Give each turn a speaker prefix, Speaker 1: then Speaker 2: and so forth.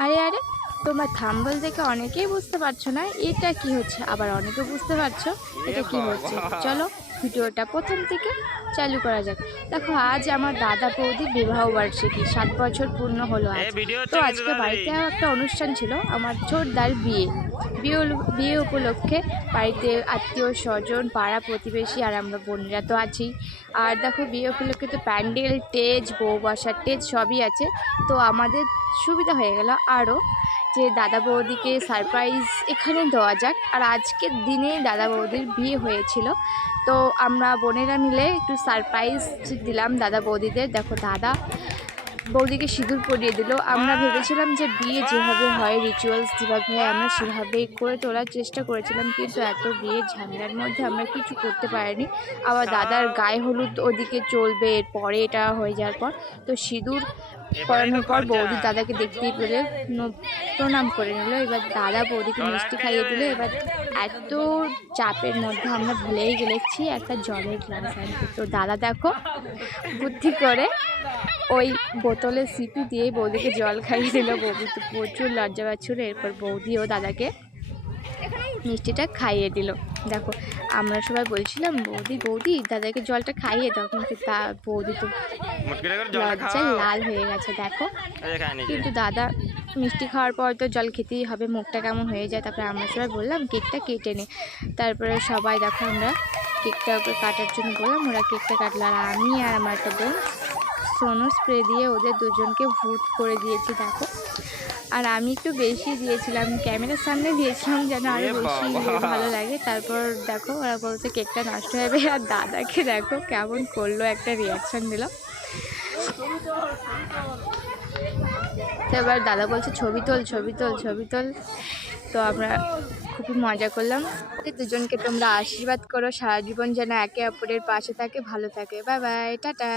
Speaker 1: আরে আরে তোমার থাম্বল দেখে অনেকেই বুঝতে পারছ না এটা কি হচ্ছে? আবার অনেকে বুঝতে পারছ এটা কি হচ্ছে? চলো ভিডিওটা প্রথম থেকে চালু করা যাক। দেখো আজ আমার দাদা বৌদি বিবাহ বার্ষিকী সাত বছর পূর্ণ হলো আজ। তো আজকে বাড়িতে একটা অনুষ্ঠান ছিল আমার ছোটদার বিয়ে। বিয়ে বিয়ে উপলক্ষে বাড়িতে আত্মীয় স্বজন পাড়া প্রতিবেশী আর আমরা বোনেরা তো আছি আর দেখো বিয়ে উপলক্ষে তো প্যান্ডেল টেজ বউ বসার টেজ সবই আছে। তো আমাদের সুবিধা হয়ে গেল আরও যে দাদা বৌদিকে সারপ্রাইজ এখানে দেওয়া যাক। আর আজকের দিনে দাদা বৌদির বিয়ে হয়েছিল। তো আমরা বোনেরা মিলে একটু সারপ্রাইজ দিলাম দাদা বৌদিদের। দেখো দাদা বৌদিকে সিঁদুর পরিয়ে দিল। আমরা ভেবেছিলাম যে বিয়ে যেভাবে হয় রিচুয়ালস যেভাবে হয় আমরা সেভাবেই করে তোলার চেষ্টা করেছিলাম কিন্তু এত বিয়ের ঝামেলার মধ্যে আমরা কিছু করতে পারিনি। আবার দাদার গায়ে হলুদ ওদিকে চলবে এরপরে এটা হয়ে যাওয়ার পর। তো সিঁদুর পরানোর পর বৌদি দাদাকে দেখতেই পেলে। প্রণাম করে নিল। এবার দাদা বৌদিকে মিষ্টি খাইয়ে দিল। এবার এত চাপের মধ্যে আমরা ভুলেই গেলেছি একটা জলের গ্লাস আনতে। তো দাদা দেখো বুদ্ধি করে ওই বোতলে সিপি দিয়ে বৌদিকে জল খাইয়ে দিল। বৌদি তো প্রচুর লজ্জা পাচ্ছিল। এরপর বৌদিও দাদাকে মিষ্টিটা খাইয়ে দিল। দেখো আমরা সবাই বলছিলাম বৌদি বৌদি দাদাকে জলটা খাইয়ে দাও। কিন্তু তা বৌদি তো লজ্জায় লাল হয়ে গেছে দেখো। কিন্তু দাদা মিষ্টি খাওয়ার পর তো জল খেতেই হবে মুখটা কেমন হয়ে যায়? তারপরে আমরা সবাই বললাম কেকটা কেটে নে। তারপরে সবাই দেখো আমরা কেকটা ওকে কাটার জন্য বললাম ওরা কেকটা কাটলো। আর আমি আর আমার একটা বোন সোনো স্প্রে দিয়ে ওদের দুজনকে ভূত করে দিয়েছি দেখো। আর আমি একটু বেশি দিয়েছিলাম ক্যামেরার সামনে দিয়েছিলাম যেন আরও বেশি ভালো লাগে। তারপর দেখো ওরা বলছে কেকটা নষ্ট যাবে আর দাদাকে দেখো কেমন করল একটা রিয়াকশান দিল। এবার দাদা বলছে ছবি তোল ছবি তোল ছবি তোল। তো আমরা খুবই মজা করলাম। এই দুজনকে তোমরা আশীর্বাদ করো সারা জীবন যেন একে অপরের পাশে থাকে ভালো থাকে। Bye bye tata.